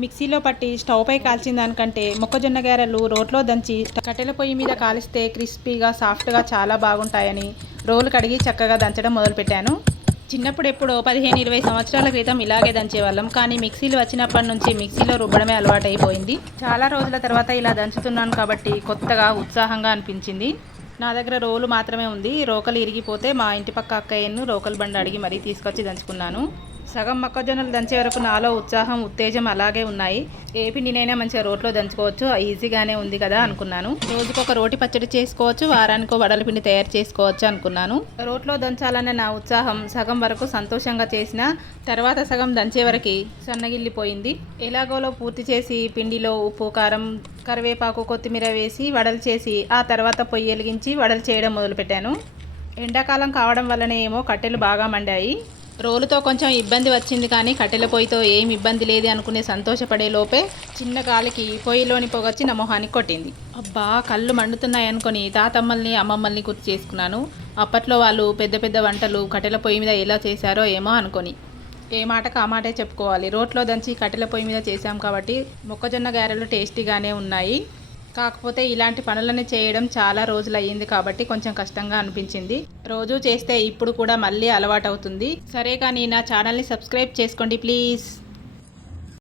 మిక్సీలో పట్టి స్టవ్ పై కాల్చిన దానికంటే మొక్కజొన్న గారెలు రోట్లో దంచి కట్టెల పొయ్యి మీద కాలిస్తే క్రిస్పీగా సాఫ్ట్గా చాలా బాగుంటాయని రోలు కడిగి చక్కగా దంచడం మొదలుపెట్టాను. చిన్నప్పుడు ఎప్పుడో 15-20 సంవత్సరాల క్రితం ఇలాగే దంచేవాళ్ళం. కానీ మిక్సీలు వచ్చినప్పటి నుంచి మిక్సీలో రుబ్బడమే అలవాటైపోయింది. చాలా రోజుల తర్వాత ఇలా దంచుతున్నాను కాబట్టి కొత్తగా ఉత్సాహంగా అనిపించింది. నా దగ్గర రోలు మాత్రమే ఉంది. రోకలు ఇరిగిపోతే మా ఇంటి పక్క అక్కయ్యను రోకలు బండి అడిగి మరీ తీసుకొచ్చి దంచుకున్నాను. సగం మొక్కజొన్నలు దంచే వరకు నాలో ఉత్సాహం ఉత్తేజం అలాగే ఉన్నాయి. ఏ పిండినైనా మంచిగా రోట్లో దంచుకోవచ్చు, ఈజీగానే ఉంది కదా అనుకున్నాను. రోజుకొక రోటి పచ్చడి చేసుకోవచ్చు, వారానికో వడల పిండి తయారు చేసుకోవచ్చు అనుకున్నాను. రోట్లో దంచాలన్న నా ఉత్సాహం సగం వరకు సంతోషంగా చేసిన తర్వాత సగం దంచే వరకు సన్నగిల్లిపోయింది. ఎలాగోలో పూర్తి చేసి పిండిలో ఉప్పు, కారం, కరివేపాకు, కొత్తిమీర వేసి వడలు చేసి ఆ తర్వాత పొయ్యి వెలిగించి వడలు చేయడం మొదలుపెట్టాను. ఎండాకాలం కావడం వల్లనే ఏమో కట్టెలు బాగా మండాయి. రోలుతో కొంచెం ఇబ్బంది వచ్చింది కానీ కట్టెల పొయ్యితో ఏం ఇబ్బంది లేదు అనుకునే సంతోషపడే లోపే చిన్న గాలికి పొయ్యిలోని పొగొచ్చి నా మొహానికి కొట్టింది. అబ్బా, కళ్ళు మండుతున్నాయి అనుకొని తాతమ్మల్ని అమ్మమ్మల్ని గుర్తు చేసుకున్నాను. అప్పట్లో వాళ్ళు పెద్ద పెద్ద వంటలు కట్టెల పొయ్యి మీద ఎలా చేశారో ఏమో అనుకొని. ఏ మాటకు ఆ మాటే చెప్పుకోవాలి. రోట్లో దంచి కట్టెల పొయ్యి మీద చేశాం కాబట్టి మొక్కజొన్న గారెలు టేస్టీగానే ఉన్నాయి. కాకపోతే ఇలాంటి పనులని చేయడం చాలా రోజులు అయ్యింది కాబట్టి కొంచెం కష్టంగా అనిపించింది. రోజు చేస్తే ఇప్పుడు కూడా మళ్ళీ అలవాటు అవుతుంది. సరే కానీ నా ఛానల్ని సబ్స్క్రైబ్ చేసుకోండి ప్లీజ్.